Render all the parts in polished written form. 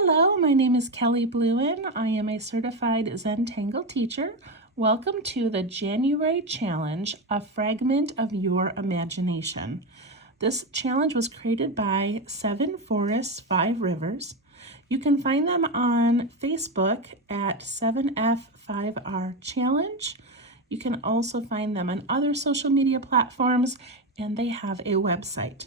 Hello, my name is Kelly Bluen. I am a certified Zentangle teacher. Welcome to the January challenge, A Fragment of Your Imagination. This challenge was created by 7 Forests, 5 Rivers. You can find them on Facebook at 7F5R Challenge. You can also find them on other social media platforms, and they have a website.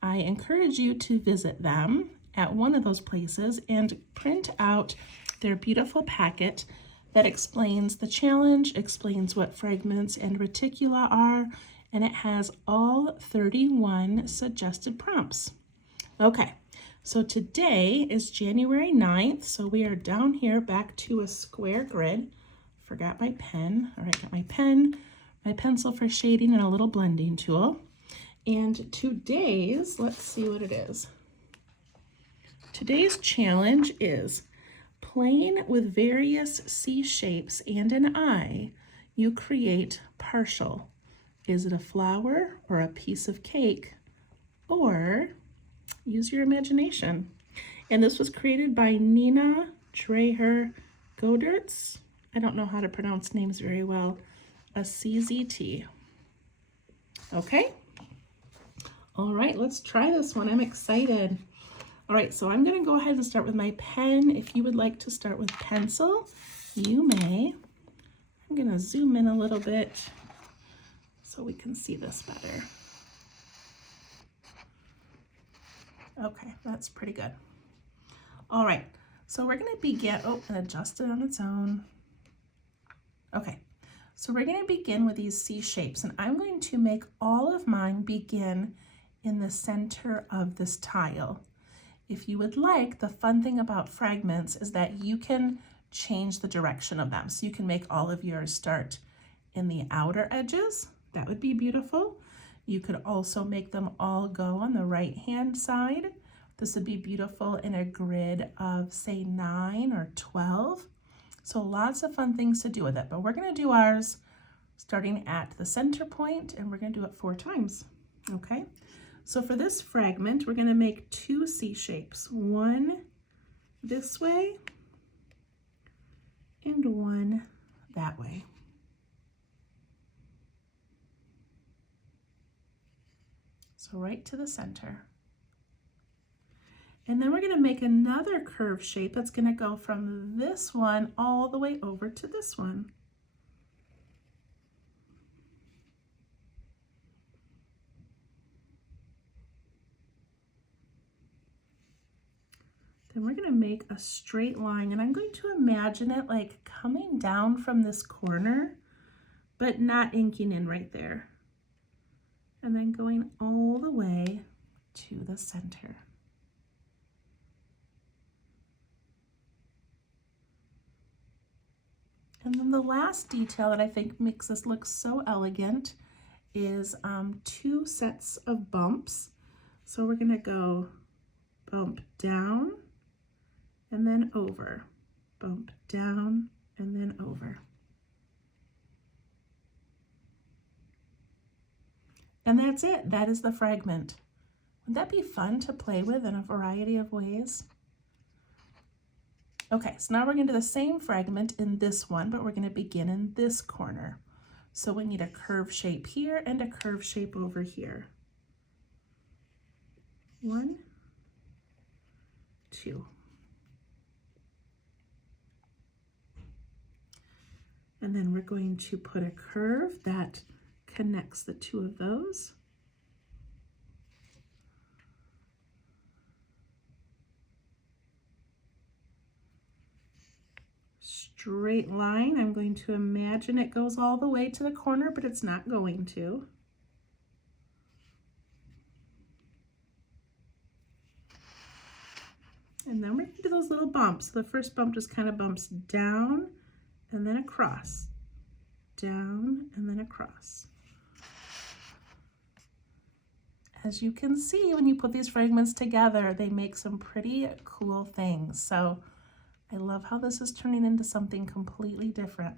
I encourage you to visit them at one of those places and print out their beautiful packet that explains the challenge, explains what fragments and reticula are, and it has all 31 suggested prompts. Okay, so today is January 9th, so we are down here back to a square grid. Forgot my pen. All right, got my pen, my pencil for shading, and a little blending tool. And today's, let's see what it is. Today's challenge is playing with various C shapes and an eye, you create partial. Is it a flower or a piece of cake? Or use your imagination. And this was created by Nina Dreher Godertz. I don't know how to pronounce names very well. A CZT. Okay. All right, let's try this one. I'm excited. All right, so I'm going to go ahead and start with my pen. If you would like to start with pencil, you may. I'm going to zoom in a little bit so we can see this better. Okay, that's pretty good. All right, so we're going to begin, and adjust it on its own. Okay, so we're going to begin with these C shapes, and I'm going to make all of mine begin in the center of this tile. If you would like, the fun thing about fragments is that you can change the direction of them. So you can make all of yours start in the outer edges. That would be beautiful. You could also make them all go on the right-hand side. This would be beautiful in a grid of, say, 9 or 12. So lots of fun things to do with it. But we're going to do ours starting at the center point, and we're going to do it 4 times. Okay? So for this fragment, we're going to make 2 C shapes, one this way and one that way. So right to the center. And then we're going to make another curved shape that's going to go from this one all the way over to this one. Then we're going to make a straight line, and I'm going to imagine it like coming down from this corner, but not inking in right there. And then going all the way to the center. And then the last detail that I think makes this look so elegant is 2 sets of bumps. So we're going to go bump down, and then over, bump down, and then over. And that's it. That is the fragment. Would that be fun to play with in a variety of ways? Okay, so now we're going to do the same fragment in this one, but we're going to begin in this corner. So we need a curved shape here and a curved shape over here. 1, 2. And then we're going to put a curve that connects the 2 of those. Straight line, I'm going to imagine it goes all the way to the corner, but it's not going to. And then we're going to do those little bumps. The first bump just kind of bumps down, and then across, down, and then across. As you can see, when you put these fragments together, they make some pretty cool things. So I love how this is turning into something completely different.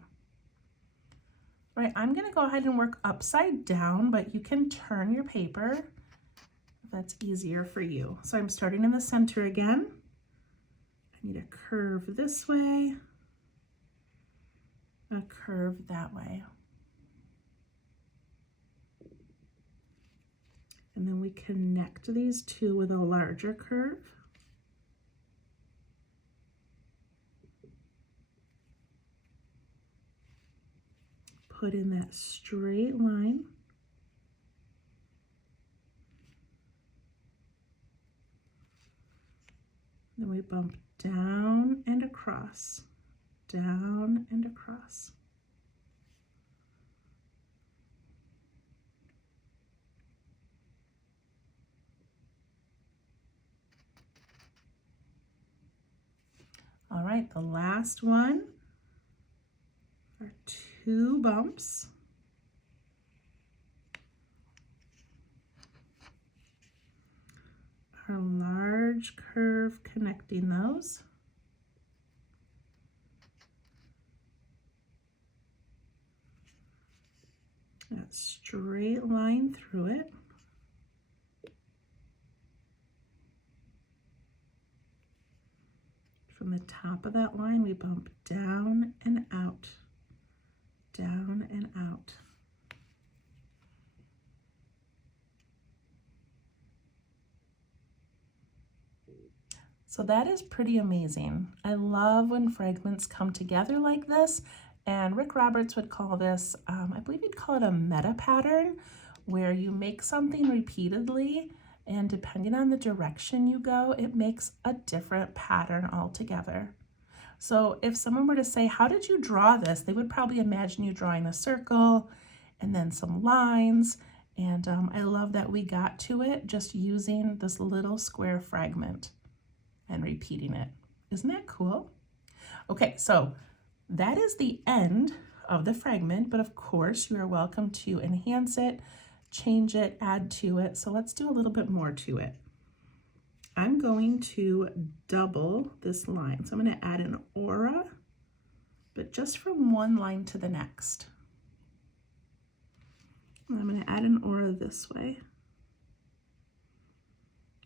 All right, I'm going to go ahead and work upside down, but you can turn your paper if that's easier for you. So I'm starting in the center again. need a curve this way, a curve that way. And then we connect these two with a larger curve. Put in that straight line. Then we bump down and across, down and across. All right, the last one are 2 bumps. Our large curve connecting those. That straight line through it. From the top of that line, we bump down and out, down and out. So that is pretty amazing. I love when fragments come together like this, and Rick Roberts would call this, I believe he'd call it a meta pattern, where you make something repeatedly, and depending on the direction you go, it makes a different pattern altogether. So if someone were to say, how did you draw this? They would probably imagine you drawing a circle and then some lines. And I love that we got to it just using this little square fragment and repeating it. Isn't that cool? Okay, so that is the end of the fragment, but of course you are welcome to enhance it, change it, add to it. So let's do a little bit more to it. I'm going to double this line. So I'm going to add an aura, but just from one line to the next. And I'm going to add an aura this way.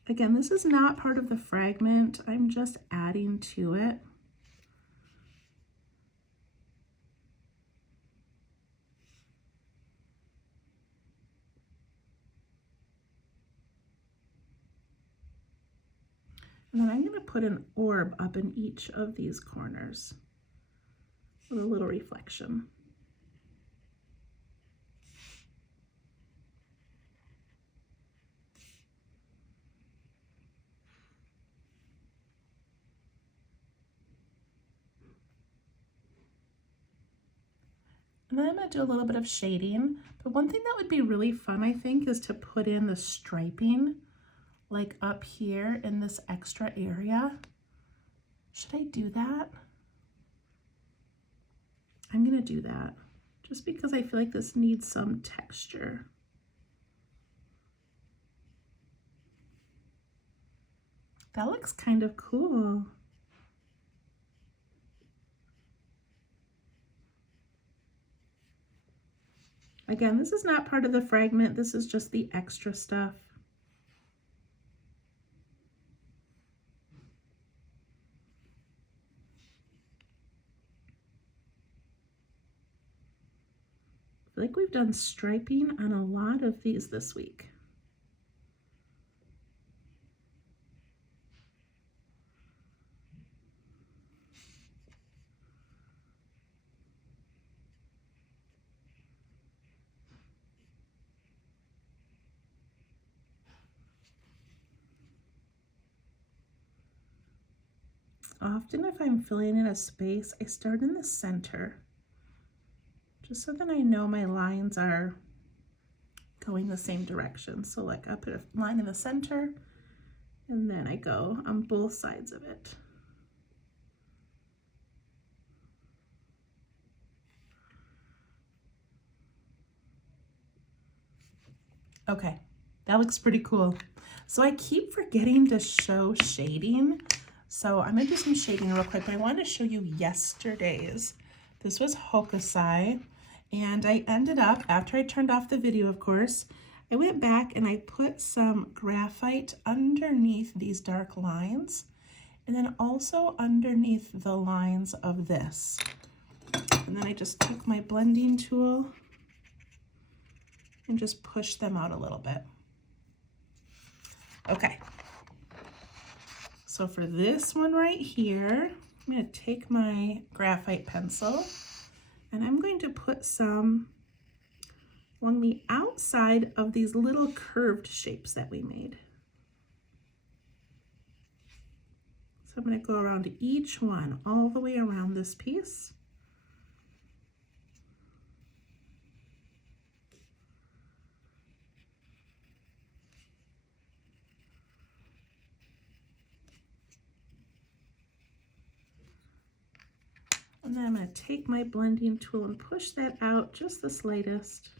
Again, this is not part of the fragment. I'm just adding to it. And then I'm going to put an orb up in each of these corners with a little reflection. And then I'm going to do a little bit of shading. But one thing that would be really fun, I think, is to put in the striping like up here in this extra area. Should I do that? I'm going to do that just because I feel like this needs some texture. That looks kind of cool. Again, this is not part of the fragment. This is just the extra stuff. I feel like we've done striping on a lot of these this week. Often if I'm filling in a space, I start in the center, just so that I know my lines are going the same direction. So like I put a line in the center, and then I go on both sides of it. Okay, that looks pretty cool. So I keep forgetting to show shading. So I'm gonna do some shading real quick, but I wanted to show you yesterday's. This was Hokusai, and I ended up, after I turned off the video, of course, I went back and I put some graphite underneath these dark lines. and then also underneath the lines of this. And then I just took my blending tool and just push them out a little bit. Okay. So for this one right here, I'm going to take my graphite pencil and I'm going to put some along the outside of these little curved shapes that we made. So I'm going to go around each one, all the way around this piece. And then I'm going to take my blending tool and push that out just the slightest.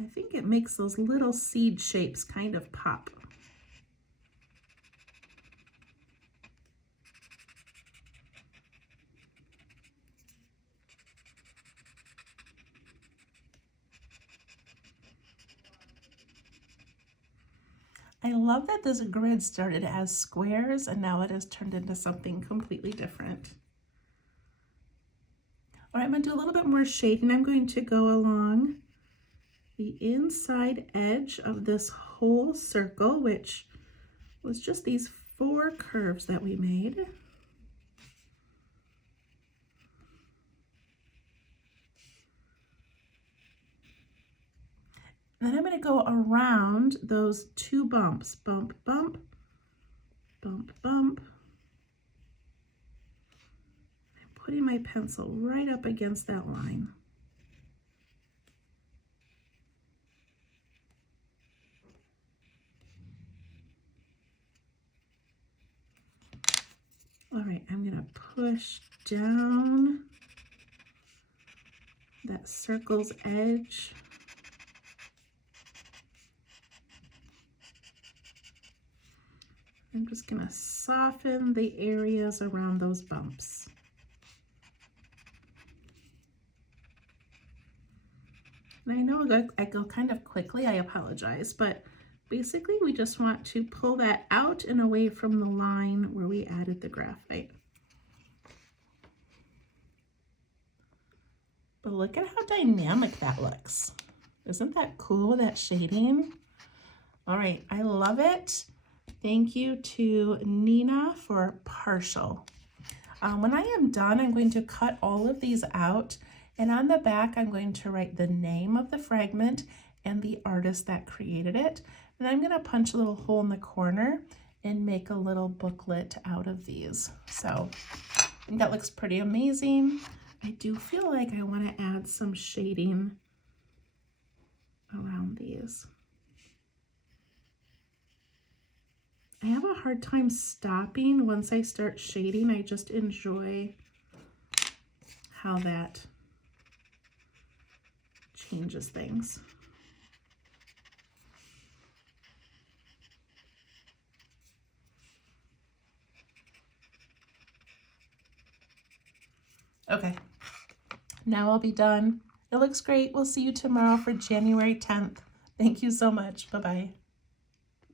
I think it makes those little seed shapes kind of pop. I love that this grid started as squares and now it has turned into something completely different. All right, I'm going to do a little bit more shading. I'm going to go along the inside edge of this whole circle, which was just these 4 curves that we made. Then I'm going to go around those 2 bumps, bump, bump, bump, bump. I'm putting my pencil right up against that line. All right, I'm going to push down that circle's edge. I'm just going to soften the areas around those bumps. And I know I go kind of quickly, I apologize, but basically we just want to pull that out and away from the line where we added the graphite. But look at how dynamic that looks. Isn't that cool, that shading? All right, I love it. Thank you to Nina for partial. When I am done, I'm going to cut all of these out, and on the back, I'm going to write the name of the fragment and the artist that created it. And I'm gonna punch a little hole in the corner and make a little booklet out of these. So I think that looks pretty amazing. I do feel like I want to add some shading around these. I have a hard time stopping once I start shading. I just enjoy how that changes things. Okay, now I'll be done. It looks great. We'll see you tomorrow for January 10th. Thank you so much. Bye-bye.